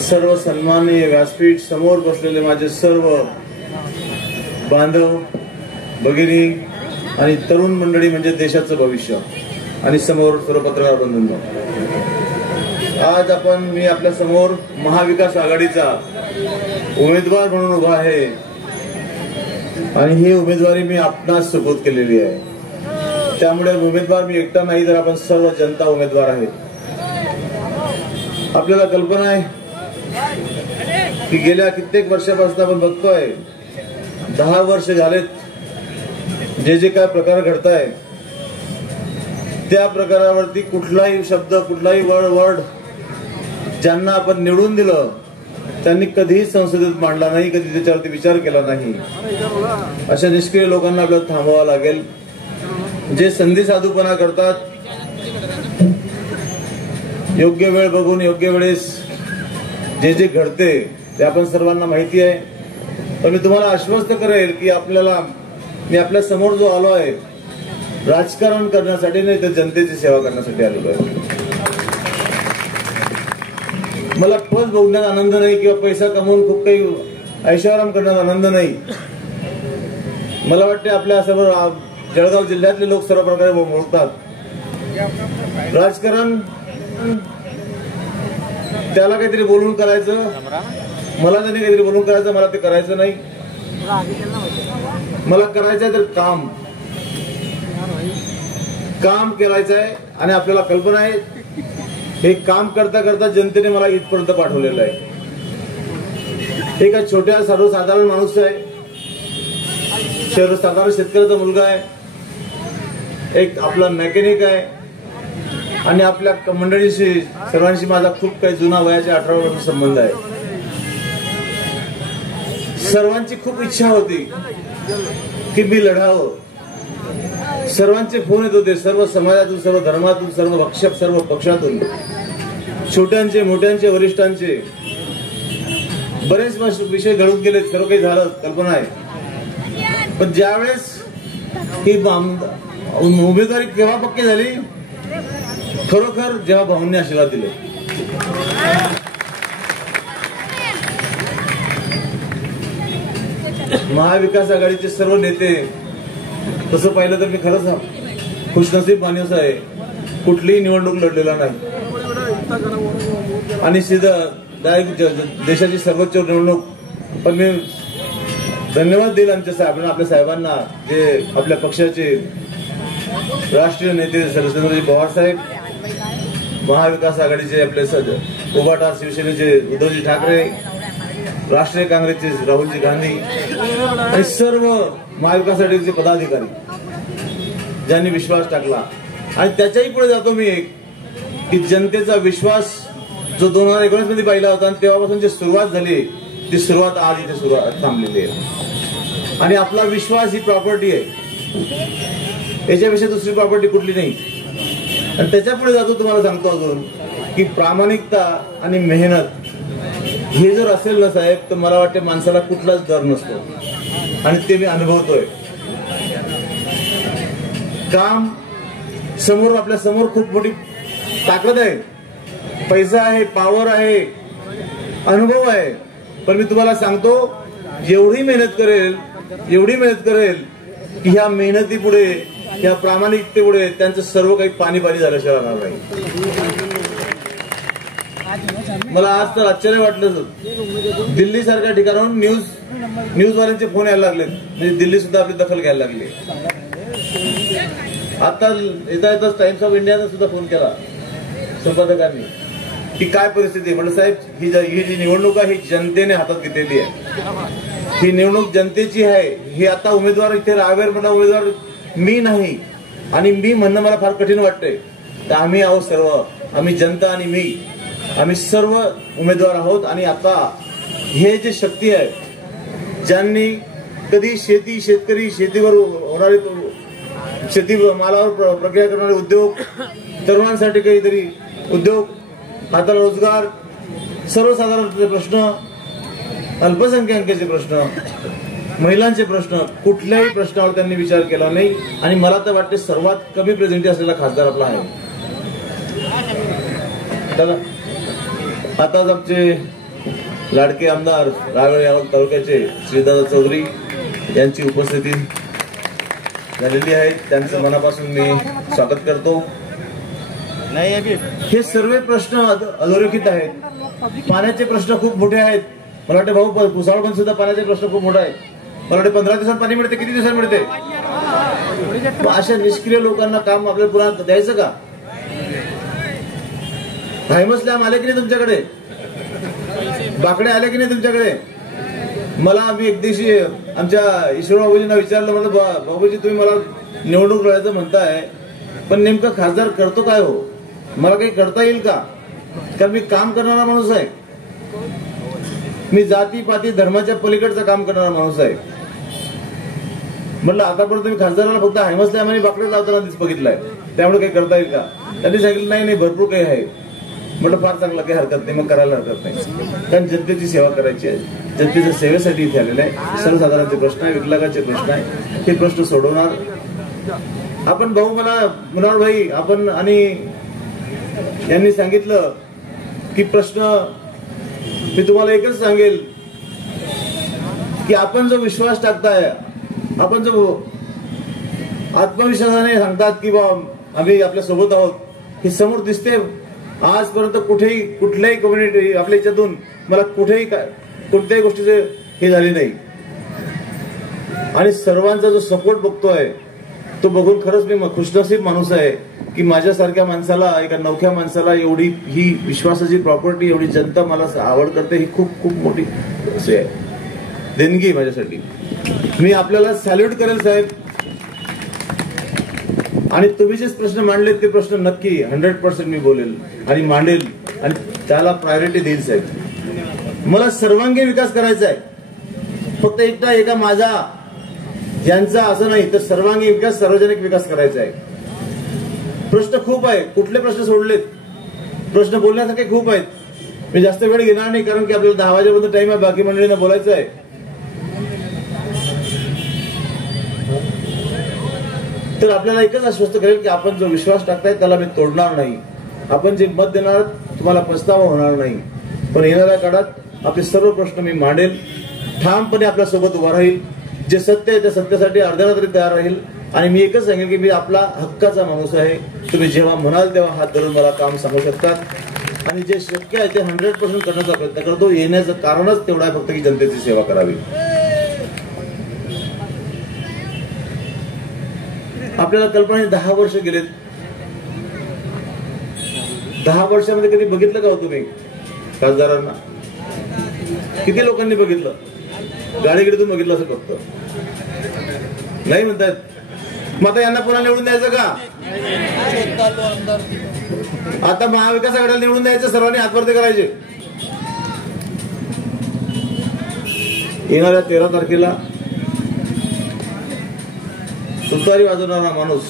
सर्व सन्माननीय व्यासपीठ समोर बसलेले माझे सर्व बांधव भगिनी आणि तरुण मंडळी म्हणजे देशाचं भविष्य आणि समोर सर्व पत्रकार बंधूंनो, आज मी आपल्या समोर महाविकास आघाडीचा उमेदवार म्हणून उभा आहे आणि ही उमेदवारी मी आपणास सुपूर्द केलेली आहे। त्यामुळे उमेदवार मी एकटा नाही तर आपण सर्व जनता उमेदवार आहेत। आपल्याला कल्पना आहे की गेल्या कित्येक वर्षापासून आपण बघतोय 10 वर्ष झालेत जे काय प्रकार घडताय त्या प्रकारावरती कुठलाही शब्द कुठलाही वर्ड ज्यांना आपण निवडून दिलं त्यांनी कधीही संसदेत मांडला नाही, कधी त्याच्यावरती विचार केला नाही। अशा निष्क्रिय लोकांना आपल्याला थांबवावं लागेल। जे संधी साधूपणा करतात, योग्य वेळ बघून योग्य वेळेस जे घडते ते आपण सर्वांना माहिती आहे। पण मी तुम्हाला आश्वस्त करेल की मी आपल्या समोर जो आलो आहे राजकारण करण्यासाठी नाही तर जनतेची सेवा करण्यासाठी आलेलो आहे। मला पद भोगण्यात आनंद नाही किंवा पैसा कमवून खूप काही ऐशाराम करण्यात आनंद नाही। मला वाटते आपल्या सर्व जळगाव जिल्ह्यातले लोक सर्व प्रकारे बोलतात राजकारण त्याला काहीतरी बोलून करायचं, मला त्यांनी काहीतरी बोलून करायचं, मला ते करायचं नाही। मला करायचंय तर काम करायचं आहे आणि आपल्याला कल्पना आहे हे काम करता करता जनतेने मला इथपर्यंत पाठवलेलं आहे। एका छोट्या सर्वसाधारण माणूस आहे, सर्वसाधारण शेतकऱ्याचा मुलगा आहे, एक आपला मेकॅनिक आहे आणि आपल्या मंडळीशी सर्वांशी माझा खूप काही जुना वयाच्या 18 वर्ष संबंध आहे। सर्वांची खूप इच्छा होती की मी लढावं। सर्वांचे फोन येत होते, सर्व समाजातून, सर्व धर्मातून, सर्व पक्षातून, छोट्यांचे मोठ्यांचे वरिष्ठांचे। बरेच विषय घडून गेले, सर्व काही झालं, कल्पना आहे। पण ज्यावेळेस ही उमेदवारी केव्हा पक्की झाली, खरोखर जेव्हा भाऊंनी आशीर्वाद दिले। महाविकास आघाडीचे सर्व नेते, तसं पाहिलं तर मी खरंच खुशनसीब माणूस आहे, कुठलीही निवडणूक लढलेला नाही आणि सीधा डायरेक्ट देशाची सर्वोच्च निवडणूक। पण मी धन्यवाद देईल आपल्या साहेबांना, जे आपल्या पक्षाचे राष्ट्रीय नेते शरदचंद्रजी पवार साहेब, महाविकास आघाडीचे आपले उभाटा शिवसेनेचे उद्धवजी ठाकरे, राष्ट्रीय काँग्रेसचे राहुलजी गांधी आणि सर्व महाविकास आघाडीचे पदाधिकारी ज्यांनी विश्वास टाकला। आणि त्याच्याही पुढे जातो मी की जनतेचा विश्वास जो 2019 मध्ये पाहिला होता आणि तेव्हापासून जी सुरुवात झाली ती सुरुवात आज इथे थांबलेली आहे। आणि आपला विश्वास ही प्रॉपर्टी आहे, याच्यापेक्षा दुसरी प्रॉपर्टी कुठली नाही। आणि त्याच्या पुढे जातो तुम्हाला सांगतो अजून की प्रामाणिकता आणि मेहनत हे जर असेल ना साहेब, तर मला वाटते माणसाला कुठलाच डर नसतो आणि ते मी अनुभवतोय। काम समोर, आपल्या समोर खूप मोठी ताकद आहे, पैसा आहे, पॉवर आहे, अनुभव आहे। पण मी तुम्हाला सांगतो एवढी मेहनत करेल की ह्या मेहनतीपुढे, ह्या प्रामाणिकतेपुढे त्यांचं सर्व काही पाणी झाल्याशिवाय राहणार नाही। मला आज तर आश्चर्य वाटलं, दिल्ली सारख्या ठिकाणाहून न्यूजवाल्यांचे फोन यायला लागले, म्हणजे दिल्ली सुद्धा आपली दखल घ्यायला लागली। आता येता टाइम्स ऑफ इंडियाने सुद्धा फोन केला संपादकांनी की काय परिस्थिती। म्हणलं साहेब ही जी निवडणूक आहे ही जनतेने हातात घेतलेली आहे, ही निवडणूक जनतेची आहे। ही आता उमेदवार इथे राहावेर म्हणा, उमेदवार मी नाही आणि मी म्हणणं मला फार कठीण वाटतंय। तर आम्ही आहोत सर्व, आम्ही जनता आणि आम्ही सर्व उमेदवार आहोत। आणि आता हे जे शक्ती आहे, ज्यांनी कधी शेतकरी, शेतीवर होणारे शेती मालावर प्रक्रिया करणारे उद्योग, तरुणांसाठी काहीतरी उद्योग, हाताला रोजगार, सर्वसाधारण प्रश्न, अल्पसंख्याकांचे प्रश्न, महिलांचे प्रश्न, कुठल्याही प्रश्नावर त्यांनी विचार केला नाही। आणि मला तर वाटते सर्वात कमी प्रेझेंटी असलेला खासदार आपला आहे। आताच आमचे लाडके आमदार रावेर यावल तालुक्याचे श्रीदादा चौधरी यांची उपस्थिती झालेली आहे, त्यांचं मनापासून मी स्वागत करतो. हे सर्व प्रश्न अधोरेखित आहेत. पाण्याचे प्रश्न खूप मोठे आहेत. मला वाटतं भाऊ पुसाळ पण सुद्धा पाण्याचे प्रश्न खूप मोठे आहेत. मला वाटतं 15 दिवसात पाणी मिळते, किती दिवसात मिळते? अशा निष्क्रिय लोकांना काम आपल्याला पुन्हा द्यायचं का? हायमस्लॅम आले की नाही तुमच्याकडे? बाकडे आले की नाही तुमच्याकडे? मला आम्ही एक दिवशी आमच्या ईश्वर बाबूजींना विचारलं, म्हणलं बाबूजी तुम्ही मला निवडणूक लढायचं म्हणताय, पण नेमकं खासदार करतो काय हो? मला काही करता येईल का? कारण मी काम करणारा माणूस आहे. मी जाती पाती धर्माच्या पलीकडचं काम करणारा माणूस आहे. म्हटलं आतापर्यंत मी खासदाराला फक्त हायमस्लॅम आणि बाकडे लावताना बघितलंय, त्यामुळे काही करता येईल का? त्यांनी सांगितलं नाही भरपूर काही आहे. म्हटलं फार चांगलं, काही हरकत नाही, मग करायला हरकत नाही. कारण जनतेची सेवा करायची आहे, जनतेच्या सेवेसाठी इथे आलेले आहे. सर्वसाधारणचे प्रश्न आहे, विकलांगाचे प्रश्न आहे, हे प्रश्न सोडवणार आपण. भाऊ मला मुनार भाई आपण आणि यांनी सांगितलं की प्रश्न, मी तुम्हाला एकच सांगेल की आपण जो विश्वास टाकताय, आपण जो आत्मविश्वासाने सांगतात की बा आम्ही आपल्या सोबत आहोत, हे समोर दिसते. आजपर्यंत कुठेही कुठल्याही कम्युनिटी आपल्या याच्यातून मला कुठेही कोणत्याही गोष्टीचे हे झाले नाही. आणि सर्वांचा जो सपोर्ट बघतोय तो बघून खरंच मी खुशनसीब माणूस आहे की माझ्यासारख्या माणसाला, एका नवख्या माणसाला एवढी ही विश्वासाची प्रॉपर्टी, एवढी जनता मला आवड करते, ही खूप खूप मोठी देणगी माझ्यासाठी. मी आपल्याला सॅल्यूट करेल साहेब. आणि तुम्ही जे प्रश्न मांडलेत ते प्रश्न नक्की 100% मी बोलेल आणि मांडेल आणि त्याला प्रायोरिटी देईल साहेब. मला सर्वांगीण विकास करायचा आहे, फक्त एकटा एका माझा यांचा असं नाही, तर सर्वांगीण विकास, सार्वजनिक विकास करायचा आहे. प्रश्न खूप आहे. कुठले प्रश्न सोडलेत? प्रश्न बोलण्यासारखे खूप आहेत. मी जास्त वेळ घेणार नाही, कारण की आपल्याला 10 वाजेपर्यंत टाइम आहे, बाकी मंडळींना बोलायचं आहे. तर आपल्याला एकच आश्वस्त करेल की आपण जो विश्वास टाकताय त्याला मी तोडणार नाही. आपण जे मत देणार तुम्हाला पछतावा होणार नाही. पण येणाऱ्या काळात आपले सर्व प्रश्न मी मांडेल, ठामपणे आपल्या सोबत उभा राहील. जे सत्य आहे त्या सत्यासाठी अर्ध्याला तरी तयार राहील. आणि मी एकच सांगेल की मी आपला हक्काचा माणूस आहे. तुम्ही जेव्हा म्हणाल तेव्हा हात धरून मला काम सांगू शकतात आणि जे शक्य आहे ते 100% करण्याचा प्रयत्न करतो. येण्याचं कारणच तेवढं आहे फक्त की जनतेची सेवा करावी. आपल्याला कल्पना 10 वर्ष गेलेत. 10 वर्षामध्ये कधी बघितलं का हो तुम्ही खासदारांना? किती लोकांनी बघितलं? गाडीकडे बघितलं असं फक्त नाही म्हणतात. मग आता यांना पुन्हा निवडून द्यायचं का? आता महाविकास आघाडीला निवडून द्यायचं, सर्वांनी हातवरती करायचे. येणाऱ्या 13 तारखेला तुतारी वाजवणारा माणूस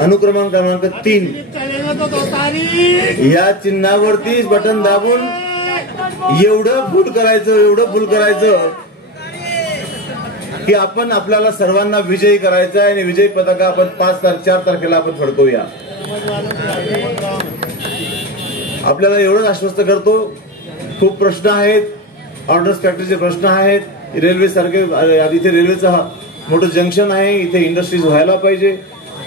अनुक्रमांक क्रमांक 3 या चिन्हावरती बटन दाबून एवढं फुल करायचं की आपण आपल्याला सर्वांना विजयी करायचा आहे. आणि विजयी पताका आपण 4 तारखेला आपण फडकवूया. आपल्याला एवढंच आश्वस्त करतो. खूप प्रश्न आहेत, ऑर्डर्स फॅक्टरीचे प्रश्न आहेत, रेल्वे सारखे, इथे रेल्वेचं मोठं जंक्शन आहे, इथे इंडस्ट्रीज व्हायला पाहिजे.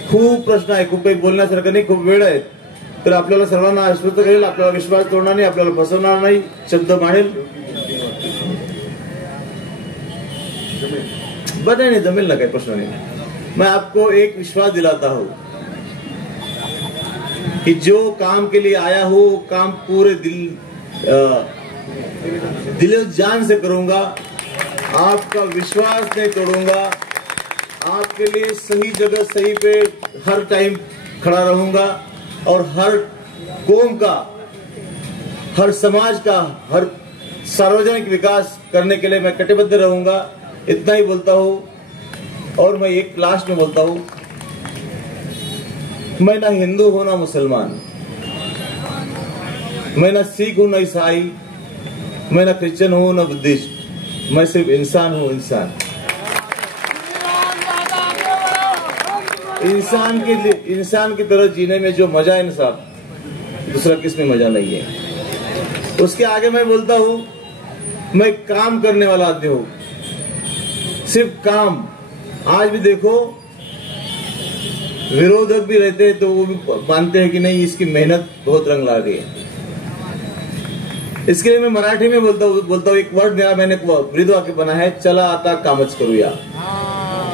खूप प्रश्न आहे, खूप काही बोलण्यासारखं नाही, खूप वेळ आहे. तर आपल्याला सर्वांना आश्वस्त करेल, आपल्याला विश्वास तोडणार नाही, आपल्याला फसवणार नाही, शब्द मानेल. नहीं जमील ना, काही प्रश्न नहीं. मैं आपको एक विश्वास दिलाता हूं कि जो काम के लिए आया हूं काम पूरे दिल जान से करूंगा. आपका विश्वास नहीं तोड़ूंगा. आपके लिए सही जगह सही पे हर टाइम खड़ा रहूंगा. और हर कौम का, हर समाज का, हर सार्वजनिक विकास करने के लिए मैं कटिबद्ध रहूंगा. इतना ही बोलता हूं. और मैं एक लास्ट में बोलता हूं, मैं ना हिंदू हूं ना मुसलमान, मैं ना सिख हूं ना ईसाई, मैं ना क्रिश्चियन हूं ना बुद्धिस्ट. मैं सिर्फ इंसान हूं. इंसान की तरह जीने में जो मजा है ना साहब, दूसरा किस में मजा नहीं है. उसके आगे मैं बोलता हूं, मैं काम करने वाला आदमी हूं, सिर्फ काम। आज भी देखो विरोधक भी रहते हैं तो वो भी मानते हैं कि नहीं इसकी मेहनत बहुत रंग ला रही है। इसके लिए मैं मराठी में बोलता हूं एक वर्ड मेरा मैंने ब्रीद वाक्य बना है, चला आता कामच करूया।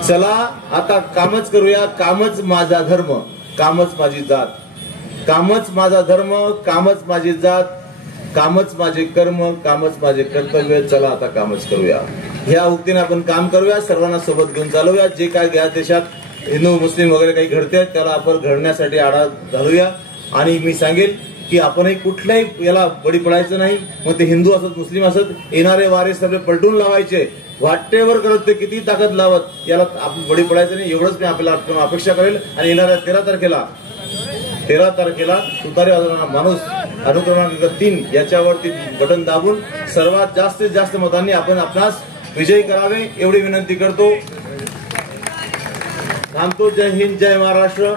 चला आता कामच करूया, कामच माझा धर्म, कामच माझी जात, कामच माझा धर्म, कामच माझी जात, कामच माझे कर्म, कामच माझे कर्तव्य, चला आता कामच करूया। ह्या उक्तीने आपण काम करूया, सर्वांना सोबत घेऊन चालूया। जे काय या देशात हिंदू मुस्लिम वगैरे काही घडते त्याला आपण घडण्यासाठी आळा घालूया। आणि मी सांगेल की आपणही कुठल्याही याला बळी पडायचं नाही, मग ते हिंदू असत मुस्लिम असत, येणारे वारे सगळे पलटून लावायचे, वाटेवर करत ते किती ताकद लावत याला आपण बळी पडायचं नाही, एवढंच मी आपल्याला अपेक्षा करेल। आणि येणाऱ्या 13 तारखेला तुतारी वाजवणारा माणूस अनुक्रमांक 3 याच्यावरती बटन दाबून सर्वात जास्तीत जास्त मतांनी आपण आपणास विजयी करावे एवढी विनंती करतो। थांबतो। जय हिंद, जय महाराष्ट्र।